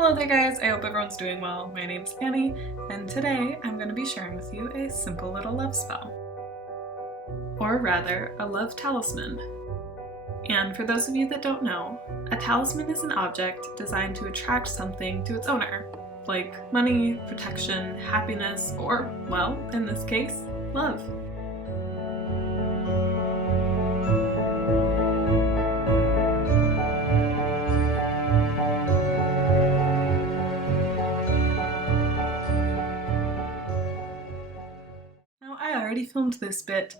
Hello there guys, I hope everyone's doing well. My name's Annie, and today I'm going to be sharing with you a simple little love spell. Or rather, a love talisman. And for those of you that don't know, a talisman is an object designed to attract something to its owner, like money, protection, happiness, or, well, in this case, love. I already filmed this bit,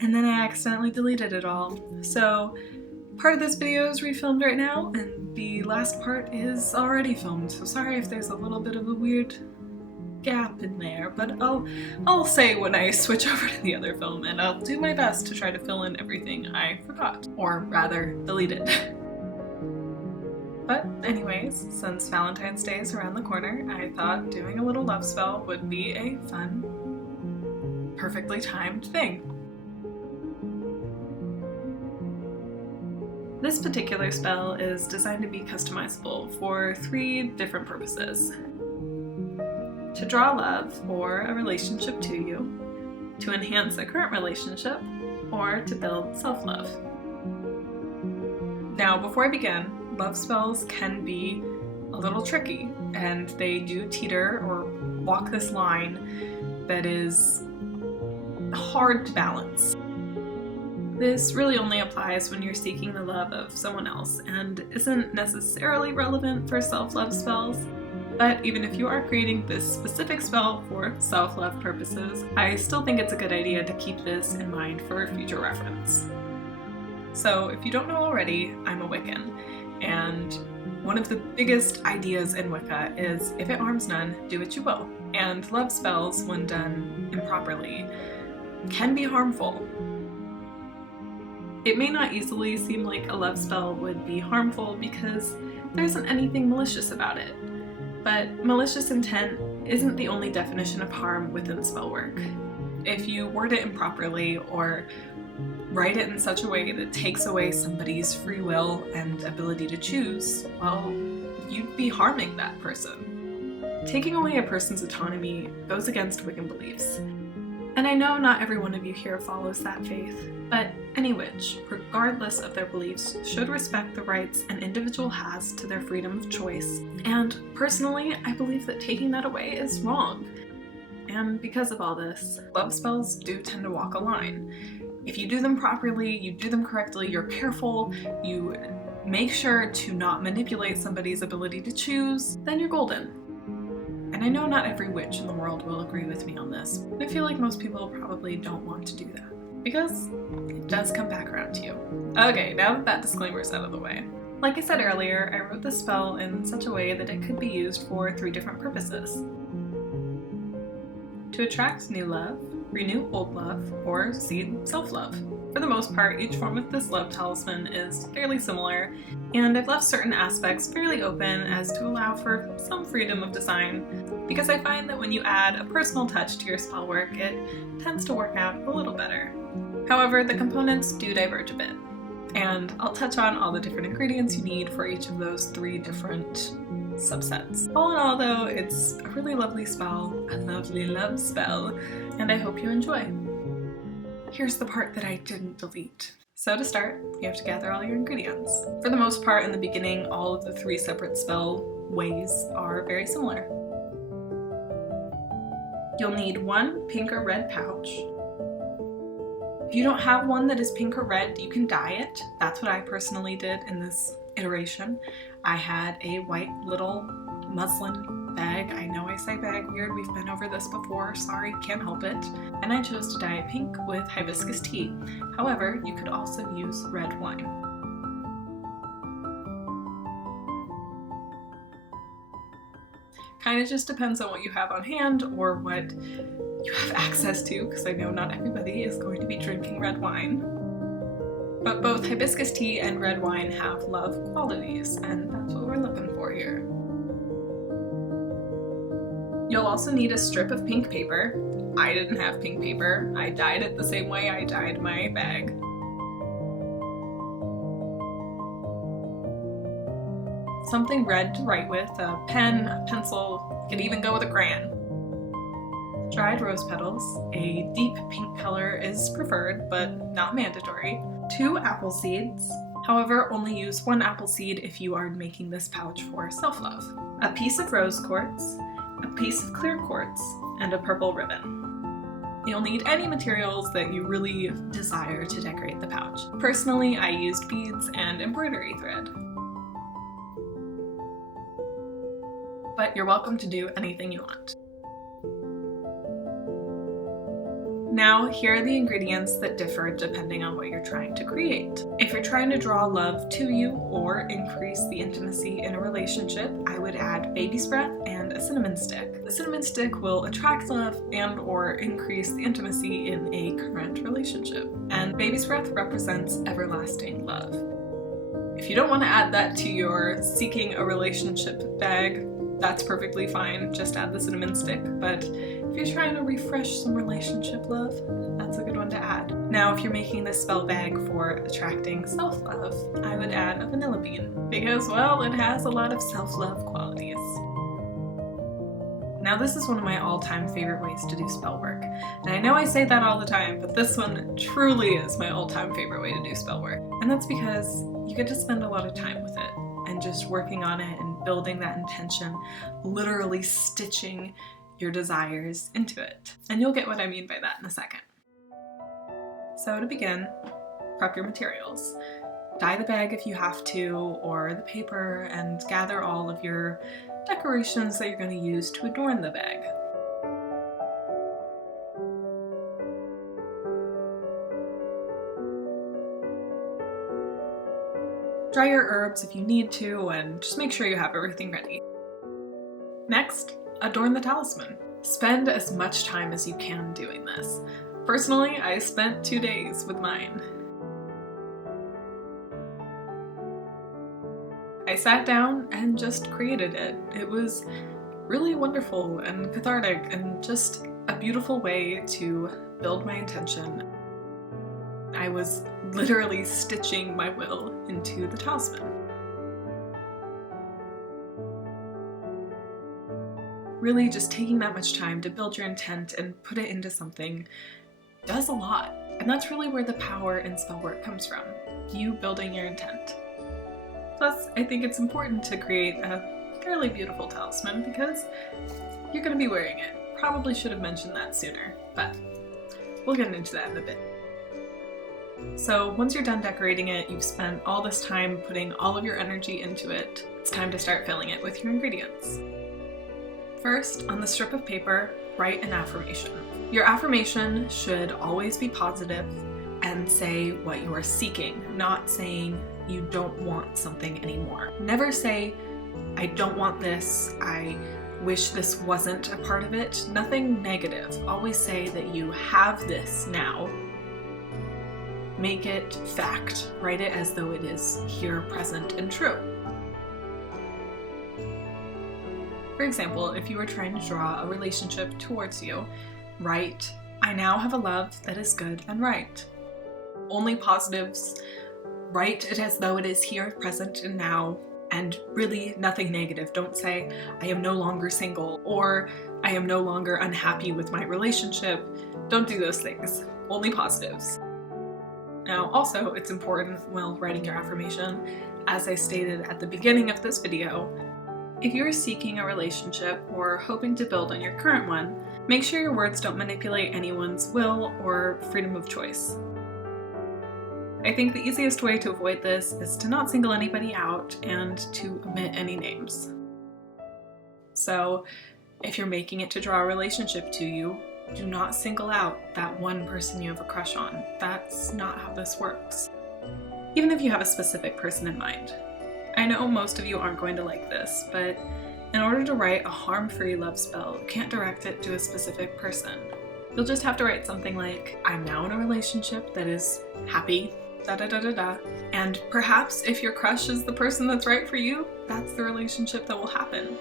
and then I accidentally deleted it all. So part of this video is refilmed right now, and the last part is already filmed. So sorry if there's a little bit of a weird gap in there, but I'll say when I switch over to the other film, and I'll do my best to try to fill in everything I forgot, or rather, deleted. But anyways, since Valentine's Day is around the corner, I thought doing a little love spell would be a fun, perfectly timed thing. This particular spell is designed to be customizable for 3 different purposes. To draw love or a relationship to you, to enhance a current relationship, or to build self-love. Now, before I begin, love spells can be a little tricky, and they do teeter or walk this line that is hard to balance. This really only applies when you're seeking the love of someone else and isn't necessarily relevant for self-love spells, but even if you are creating this specific spell for self-love purposes, I still think it's a good idea to keep this in mind for future reference. So if you don't know already, I'm a Wiccan, and one of the biggest ideas in Wicca is if it harms none, do what you will. And love spells, when done improperly, can be harmful. It may not easily seem like a love spell would be harmful because there isn't anything malicious about it, but malicious intent isn't the only definition of harm within spell work. If you word it improperly or write it in such a way that takes away somebody's free will and ability to choose, well, you'd be harming that person. Taking away a person's autonomy goes against Wiccan beliefs. And I know not every one of you here follows that faith, but any witch, regardless of their beliefs, should respect the rights an individual has to their freedom of choice. And personally, I believe that taking that away is wrong. And because of all this, love spells do tend to walk a line. If you do them properly, you do them correctly, you're careful, you make sure to not manipulate somebody's ability to choose, then you're golden. And I know not every witch in the world will agree with me on this, but I feel like most people probably don't want to do that, because it does come back around to you. Okay, now that that disclaimer's out of the way. Like I said earlier, I wrote this spell in such a way that it could be used for 3 different purposes. To attract new love, renew old love, or seed self-love. For the most part, each form of this love talisman is fairly similar, and I've left certain aspects fairly open as to allow for some freedom of design, because I find that when you add a personal touch to your spell work, it tends to work out a little better. However, the components do diverge a bit, and I'll touch on all the different ingredients you need for each of those 3 different subsets. All in all though, it's a really lovely spell, a lovely love spell, and I hope you enjoy. Here's the part that I didn't delete. So to start, you have to gather all your ingredients. For the most part, in the beginning, all of the 3 separate spell ways are very similar. You'll need 1 pink or red pouch. If you don't have one that is pink or red, you can dye it. That's what I personally did in this iteration. I had a white little muslin bag. I know I say bag weird, we've been over this before, sorry, can't help it. And I chose to dye it pink with hibiscus tea. However, you could also use red wine. Kind of just depends on what you have on hand or what you have access to, because I know not everybody is going to be drinking red wine. But both hibiscus tea and red wine have love qualities, and that's what we're looking for here. You'll also need a strip of pink paper. I didn't have pink paper. I dyed it the same way I dyed my bag. something red to write with, a pen, a pencil, you could even go with a crayon. Dried rose petals, a deep pink color is preferred, but not mandatory. 2 apple seeds, however only use 1 apple seed if you are making this pouch for self-love. A piece of rose quartz, a piece of clear quartz, and a purple ribbon. You'll need any materials that you really desire to decorate the pouch. Personally, I used beads and embroidery thread. But you're welcome to do anything you want. Now, here are the ingredients that differ depending on what you're trying to create. If you're trying to draw love to you or increase the intimacy in a relationship, I would add baby's breath and a cinnamon stick. The cinnamon stick will attract love and or increase the intimacy in a current relationship. And baby's breath represents everlasting love. If you don't want to add that to your seeking a relationship bag, that's perfectly fine, just add the cinnamon stick. But if you're trying to refresh some relationship love, that's a good one to add. Now, if you're making this spell bag for attracting self-love, I would add a vanilla bean, because, well, it has a lot of self-love qualities. Now, this is one of my all-time favorite ways to do spell work. And I know I say that all the time, but this one truly is my all-time favorite way to do spell work. And that's because you get to spend a lot of time with it, and just working on it and building that intention, literally stitching your desires into it. And you'll get what I mean by that in a second. So to begin, prep your materials. Dye the bag if you have to, or the paper, and gather all of your decorations that you're going to use to adorn the bag. Dry your herbs if you need to, and just make sure you have everything ready. Next, adorn the talisman. Spend as much time as you can doing this. Personally, I spent 2 days with mine. I sat down and just created it. It was really wonderful and cathartic and just a beautiful way to build my intention. I was literally stitching my will into the talisman. Really, just taking that much time to build your intent and put it into something does a lot. And that's really where the power in spell work comes from. You building your intent. Plus, I think it's important to create a fairly beautiful talisman because you're going to be wearing it. Probably should have mentioned that sooner, but we'll get into that in a bit. So once you're done decorating it, you've spent all this time putting all of your energy into it, it's time to start filling it with your ingredients. First, on the strip of paper, write an affirmation. Your affirmation should always be positive and say what you are seeking, not saying you don't want something anymore. Never say, I don't want this, I wish this wasn't a part of it. Nothing negative. Always say that you have this now. Make it fact. Write it as though it is here, present, and true. For example, if you were trying to draw a relationship towards you, write, I now have a love that is good and right. Only positives. Write it as though it is here, present, and now, and really nothing negative. Don't say, I am no longer single, or I am no longer unhappy with my relationship. Don't do those things. Only positives. Now, also, it's important while writing your affirmation, as I stated at the beginning of this video, if you're seeking a relationship or hoping to build on your current one, make sure your words don't manipulate anyone's will or freedom of choice. I think the easiest way to avoid this is to not single anybody out and to omit any names. So, if you're making it to draw a relationship to you, do not single out that one person you have a crush on. That's not how this works. Even if you have a specific person in mind. I know most of you aren't going to like this, but in order to write a harm-free love spell, you can't direct it to a specific person. You'll just have to write something like, I'm now in a relationship that is happy, da-da-da-da-da. And perhaps if your crush is the person that's right for you, that's the relationship that will happen.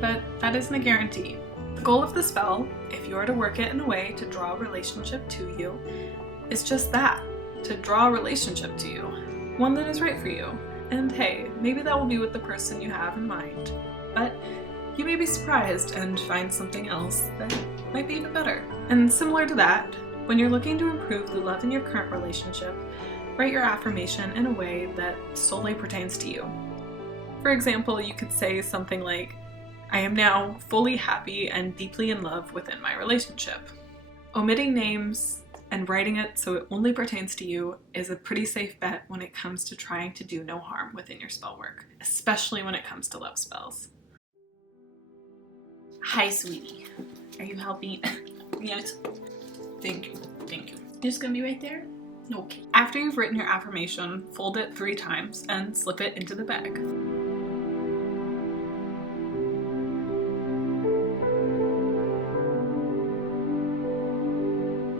But that isn't a guarantee. The goal of the spell, if you are to work it in a way to draw a relationship to you, is just that, to draw a relationship to you, one that is right for you. And hey, maybe that will be with the person you have in mind, but you may be surprised and find something else that might be even better. And similar to that, when you're looking to improve the love in your current relationship, write your affirmation in a way that solely pertains to you. For example, you could say something like, I am now fully happy and deeply in love within my relationship. Omitting names and writing it so it only pertains to you is a pretty safe bet when it comes to trying to do no harm within your spell work, especially when it comes to love spells. Hi, sweetie. Are you helping? Yes. Thank you. Thank you. You're just gonna be right there? Okay. After you've written your affirmation, fold it 3 times and slip it into the bag.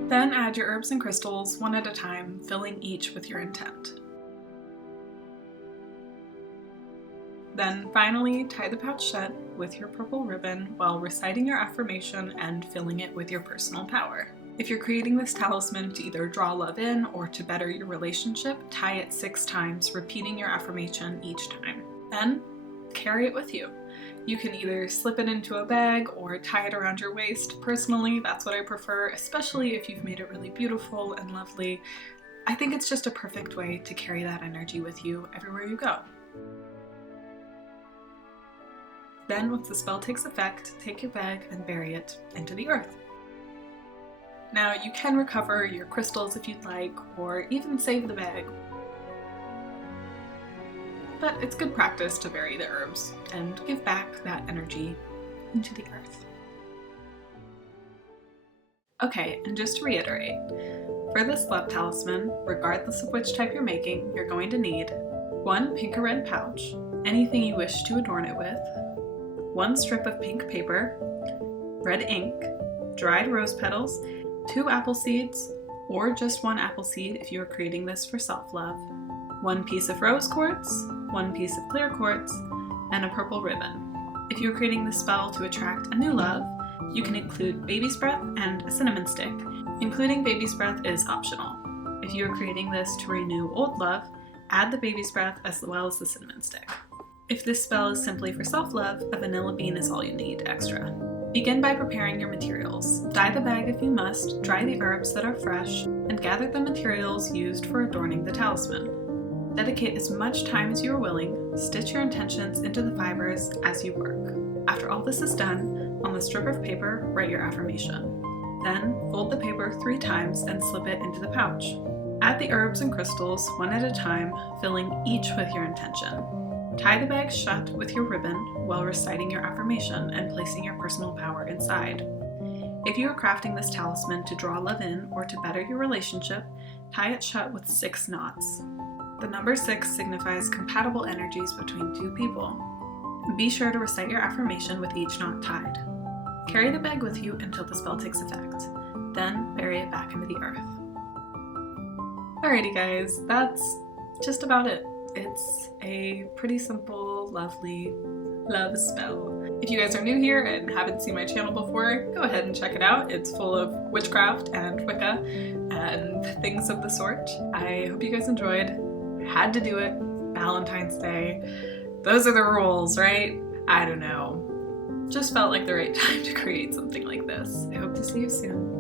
Then add your herbs and crystals one at a time, filling each with your intent. Then finally, tie the pouch shut with your purple ribbon while reciting your affirmation and filling it with your personal power. If you're creating this talisman to either draw love in or to better your relationship, tie it 6 times, repeating your affirmation each time. Then carry it with you. You can either slip it into a bag or tie it around your waist. Personally, that's what I prefer, especially if you've made it really beautiful and lovely. I think it's just a perfect way to carry that energy with you everywhere you go. Then, once the spell takes effect, take your bag and bury it into the earth. Now, you can recover your crystals if you'd like, or even save the bag. But it's good practice to bury the herbs and give back that energy into the earth. Okay, and just to reiterate, for this love talisman, regardless of which type you're making, you're going to need 1 pink or red pouch, anything you wish to adorn it with, 1 strip of pink paper, red ink, dried rose petals, 2 apple seeds, or just 1 apple seed if you are creating this for self-love, 1 piece of rose quartz, 1 piece of clear quartz, and a purple ribbon. If you're creating this spell to attract a new love, you can include baby's breath and a cinnamon stick. Including baby's breath is optional. If you are creating this to renew old love, add the baby's breath as well as the cinnamon stick. If this spell is simply for self-love, a vanilla bean is all you need extra. Begin by preparing your materials. Dye the bag if you must, dry the herbs that are fresh, and gather the materials used for adorning the talisman. Dedicate as much time as you are willing, stitch your intentions into the fibers as you work. After all this is done, on the strip of paper, write your affirmation. Then, fold the paper 3 times and slip it into the pouch. Add the herbs and crystals one at a time, filling each with your intention. Tie the bag shut with your ribbon while reciting your affirmation and placing your personal power inside. If you are crafting this talisman to draw love in or to better your relationship, tie it shut with 6 knots. The number 6 signifies compatible energies between 2 people. Be sure to recite your affirmation with each knot tied. Carry the bag with you until the spell takes effect. Then bury it back into the earth. Alrighty guys, that's just about it. It's a pretty simple, lovely love spell. If you guys are new here and haven't seen my channel before, go ahead and check it out. It's full of witchcraft and Wicca and things of the sort. I hope you guys enjoyed. Had to do it. Valentine's Day. Those are the rules, right? I don't know. Just felt like the right time to create something like this. I hope to see you soon.